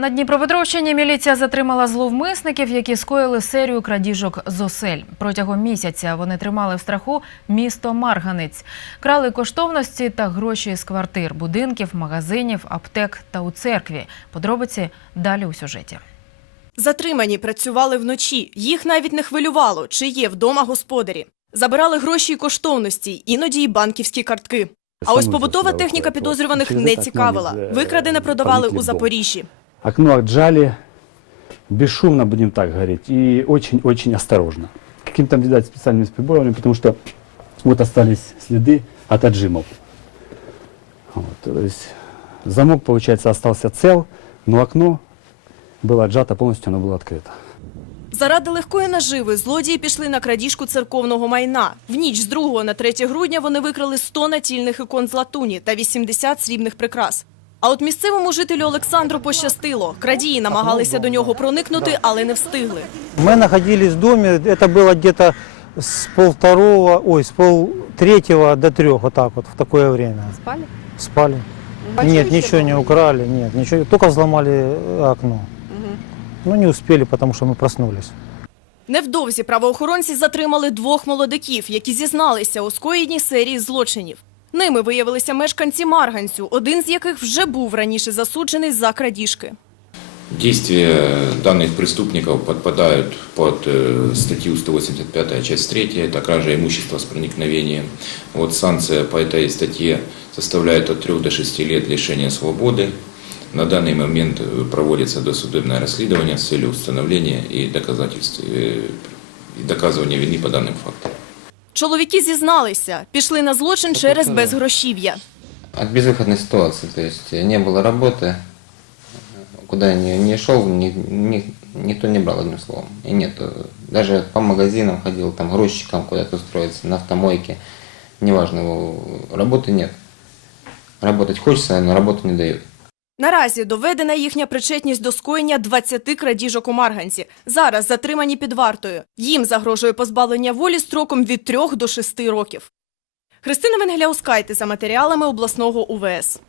На Дніпропетровщині міліція затримала зловмисників, які скоїли серію крадіжок з осель. Протягом місяця вони тримали в страху місто Марганець. Крали коштовності та гроші з квартир, будинків, магазинів, аптек та у церкві. Подробиці далі у сюжеті. Затримані працювали вночі. Їх навіть не хвилювало, чи є вдома господарі. Забирали гроші і коштовності, іноді й банківські картки. А ось побутова техніка підозрюваних не цікавила. Викрадене продавали у Запоріжжі. Окно отжали, бесшумно, будем так говорить, и очень-очень осторожно. Каким-то, видать, специальными приборами, потому что вот остались следы от отжимов. Вот, то есть замок, получается, остался цел, но окно было отжато полностью, оно было открыто. Заради легкої наживи злодії пішли на крадіжку церковного майна. В ніч з 2 на 3 грудня вони викрали 100 натільних ікон з латуні та 80 срібних прикрас. А от місцевому жителю Олександру пощастило. Крадії намагалися до нього проникнути, але не встигли. Мы находились в доме, это было где-то с полвторого, ой, с полтретьего до трех, вот так вот, в такое время. Спали? Спали. Большое нет, ничего не было? украли, нет, ничего, только взломали э, окно. Ну, не успели, потому что мы проснулись. Невдовзі правоохоронці затримали двох молодиків, які зізналися у скоєнні серії злочинів. Ними виявилися мешканці Марганцю, один з яких вже був раніше засуджений за крадіжки. Действия данных преступников подпадают под э, статью 185, часть 3, это кража имущества с проникновением. Вот санкция по этой статье составляет от 3 до 6 лет лишения свободы. На данный момент э, проводится досудебное расследование с целью установления и доказательств, э, и доказывания вины по данным фактам. Чоловіки зізналися, пішли на злочин через безгрошів'я. От безвыходной ситуации, то есть э, не было работы, куда я не, не шел, ни- ни- никто не брал, одним словом. И нет, э, даже по магазинам ходил, там, грузчиком куда-то устроиться, на автомойке, неважно, э, работы нет. Работать хочется, но работу не дают. Наразі доведена їхня причетність до скоєння 20 крадіжок у Марганці. Зараз затримані під вартою. Їм загрожує позбавлення волі строком від 3 до 6 років. Христина Венгеляускайте за матеріалами обласного УВС.